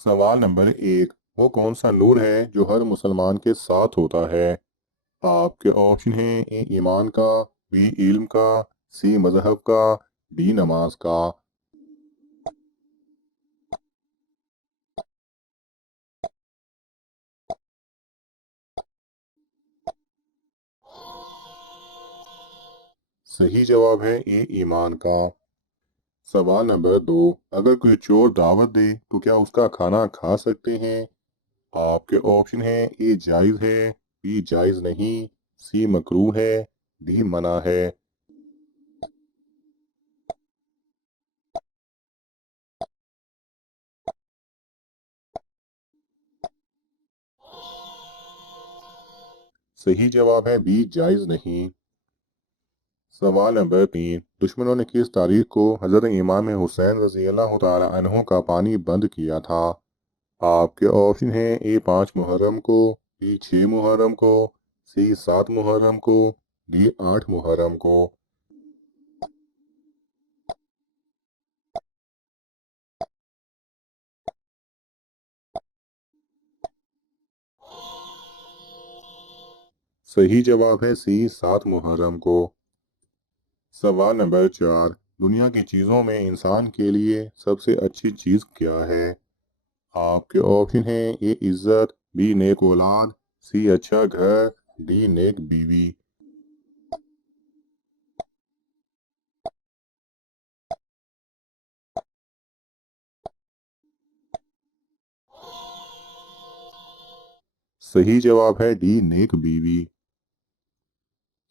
सवाल नंबर 1। वो कौन सा नूर है जो हर मुसलमान के साथ होता है? आपके ऑप्शन हैं: ए ईमान का, बी इल्म का, सी मजहब का, डी नमाज का। सही जवाब है ए ईमान का। सवाल नंबर 2। अगर कोई चोर दावत दे तो क्या उसका खाना खा सकते हैं? आपके ऑप्शन हैं: ए जायज़ है, बी जायज़ नहीं, सी मकरूह है, डी मना है। सही जवाब है बी जायज़ नहीं। सवाल नंबर 3। दुश्मनों ने किस तारीख को हज़रत इमाम हुसैन रज़ी अल्लाह तआला अन्हो का पानी बंद किया था? आपके ऑप्शन हैं: ए 5 मुहर्रम को, बी 6 मुहर्रम को, सी 7 मुहर्रम को, डी 8 मुहर्रम को। सही जवाब है सी 7 मुहर्रम को। सवाल नंबर 4। दुनिया की चीज़ों में इंसान के लिए सबसे अच्छी चीज़ क्या है? आपके ऑप्शन हैं: ए इज़्ज़त, बी नेक औलाद, सी अच्छा घर, डी नेक बीवी। सही जवाब है डी नेक बीवी।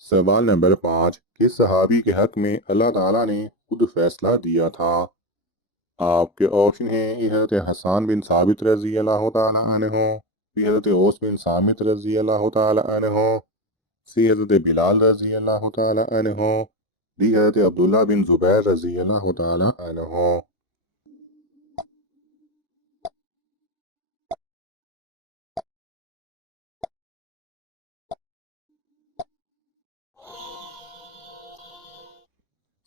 सवाल नंबर 5। किस सहाबी के हक में अल्लाह ताला ने खुद फैसला दिया था? आपके ऑप्शन हैं: ए हज़रत हसन बिन साबित रज़ी अल्लाह ताला अन्हो, बी हज़रत औस बिन सामित रज़ी अल्लाह ताला अन्हो, सी हज़रत बिलाल रज़ी अल्लाह ताला अन्हो, डी हज़रत अब्दुल्ला बिन ज़ुबैर रज़ी अल्लाह ताला अन्हो।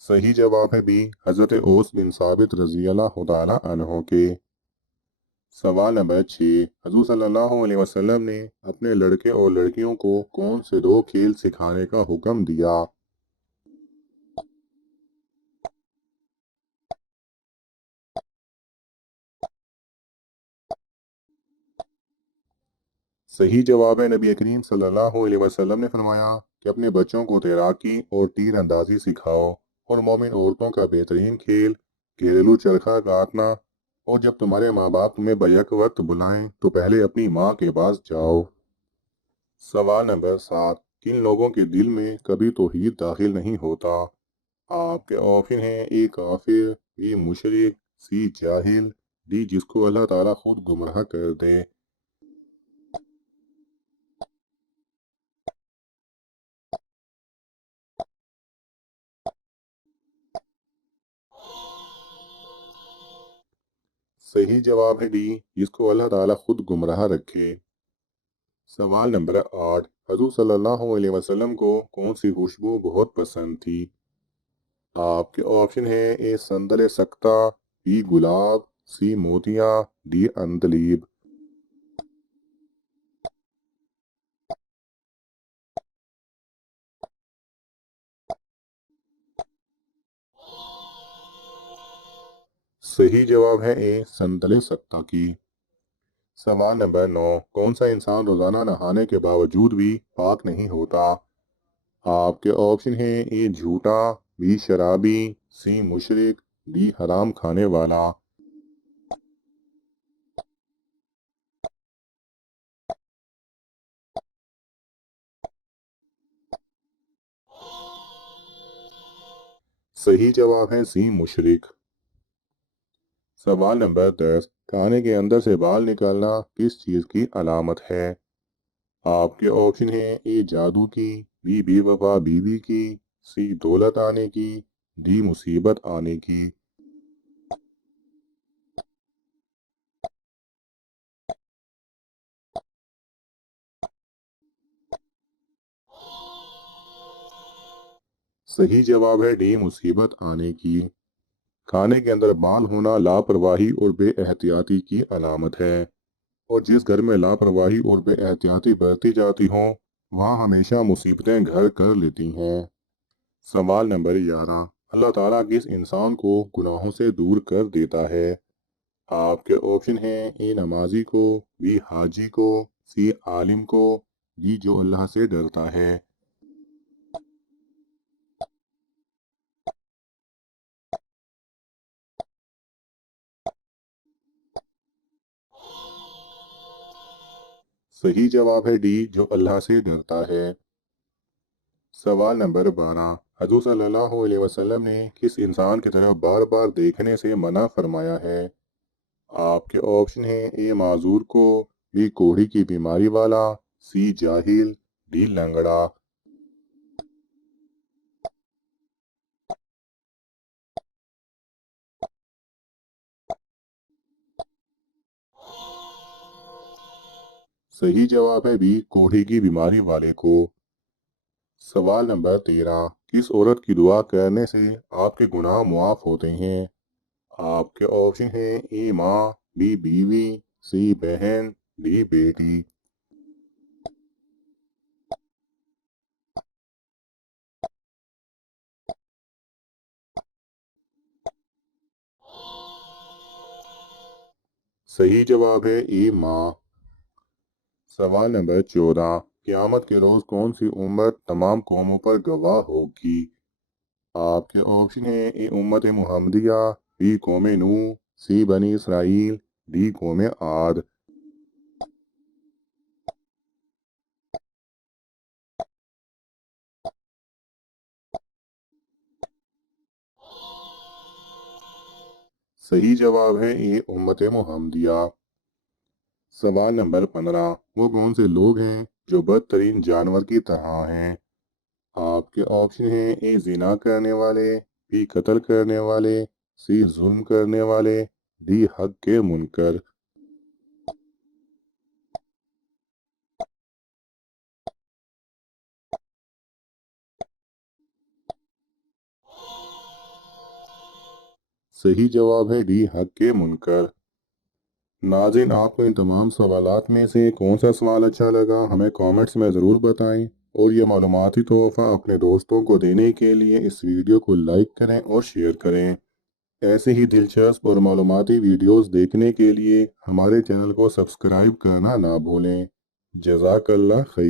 सही जवाब है बी हज़रत औस बिन साबित रज़ी अल्लाह ताला अन्हो के। सवाल नंबर 6। हजूर सल्लल्लाहु अलैहि वसल्लम ने अपने लड़के और लड़कियों को कौन से 2 खेल सिखाने का हुक्म दिया? सही जवाब है नबी करीम सल्लल्लाहु अलैहि वसल्लम ने फरमाया कि अपने बच्चों को तैराकी और तीर अंदाजी सिखाओ, और मोमिन औरतों का बेहतरीन खेल घरेलू चरखा काटना, और जब तुम्हारे माँ बाप तुम्हें बैक वक्त बुलाएं तो पहले अपनी माँ के पास जाओ। सवाल नंबर 7। किन लोगों के दिल में कभी तौहीद दाखिल नहीं होता? आपके ऑप्शन हैं: ए काफिर, बी मुशरिक, सी जाहिल, डी जिसको अल्लाह ताला खुद गुमराह कर दे। सही जवाब है डी जिसको अल्लाह ताला खुद गुमराह रखे। सवाल नंबर 8। हजूर सल्लल्लाहु अलैहि वसल्लम को कौन सी खुशबू बहुत पसंद थी? आपके ऑप्शन हैं: ए संदल सक्ता, बी गुलाब, सी मोतिया, डी अंदलीब। सही जवाब है ए संदल सक्ता की। सवाल नंबर 9। कौन सा इंसान रोजाना नहाने के बावजूद भी पाक नहीं होता? आपके ऑप्शन हैं: ए झूठा, बी शराबी, सी मुशरिक, डी हराम खाने वाला। सही जवाब है सी मुशरिक। सवाल नंबर 10। खाने के अंदर से बाल निकलना किस चीज़ की अलामत है? आपके ऑप्शन हैं: ए जादू की, बी बेवफा बीवी की, सी दौलत आने की, डी मुसीबत आने की। सही जवाब है डी मुसीबत आने की। کھانے کے اندر بال ہونا لاپرواہی اور بے احتیاطی کی علامت ہے، اور جس گھر میں لاپرواہی اور بے احتیاطی برتی جاتی ہوں وہاں ہمیشہ مصیبتیں گھر کر لیتی ہیں۔ سوال نمبر 11، اللہ تعالیٰ کس انسان کو گناہوں سے دور کر دیتا ہے؟ آپ کے آپشن ہیں: اے نمازی کو، بی حاجی کو، سی عالم کو، ڈی جو اللہ سے ڈرتا ہے۔ صحیح جواب ہے ڈی جو اللہ سے ڈرتا ہے۔ سوال نمبر 12، حضور صلی اللہ علیہ وسلم نے کس انسان کی طرف بار بار دیکھنے سے منع فرمایا ہے؟ آپ کے آپشن ہیں: اے معذور کو، بی کوڑھی کی بیماری والا، سی جاہل، ڈی لنگڑا۔ صحیح جواب ہے بی کوڑھی کی بیماری والے کو۔ سوال نمبر 13، کس عورت کی دعا کرنے سے آپ کے گناہ معاف ہوتے ہیں؟ آپ کے آپشن ہیں: اے ماں، بی بیوی، سی بہن، ڈی بیٹی۔ صحیح جواب ہے اے ماں۔ سوال نمبر 14، قیامت کے روز کون سی امت تمام قوموں پر گواہ ہوگی؟ آپ کے آپشن ہیں: اے امت محمدیہ، بی قوم نوح، سی بنی اسرائیل، ڈی قوم عاد۔ صحیح جواب ہے اے امت محمدیہ۔ سوال نمبر 15، وہ کون سے لوگ ہیں جو بدترین جانور کی طرح ہیں؟ آپ کے آپشن ہیں: اے زنا کرنے والے، بی قتل کرنے والے، سی ظلم کرنے والے، ڈی حق کے منکر۔ صحیح جواب ہے ڈی حق کے منکر۔ ناظرین، آپ کو ان تمام سوالات میں سے کون سا سوال اچھا لگا ہمیں کامنٹس میں ضرور بتائیں، اور یہ معلوماتی تحفہ اپنے دوستوں کو دینے کے لیے اس ویڈیو کو لائک کریں اور شیئر کریں۔ ایسے ہی دلچسپ اور معلوماتی ویڈیوز دیکھنے کے لیے ہمارے چینل کو سبسکرائب کرنا نہ بھولیں۔ جزاک اللہ خیر۔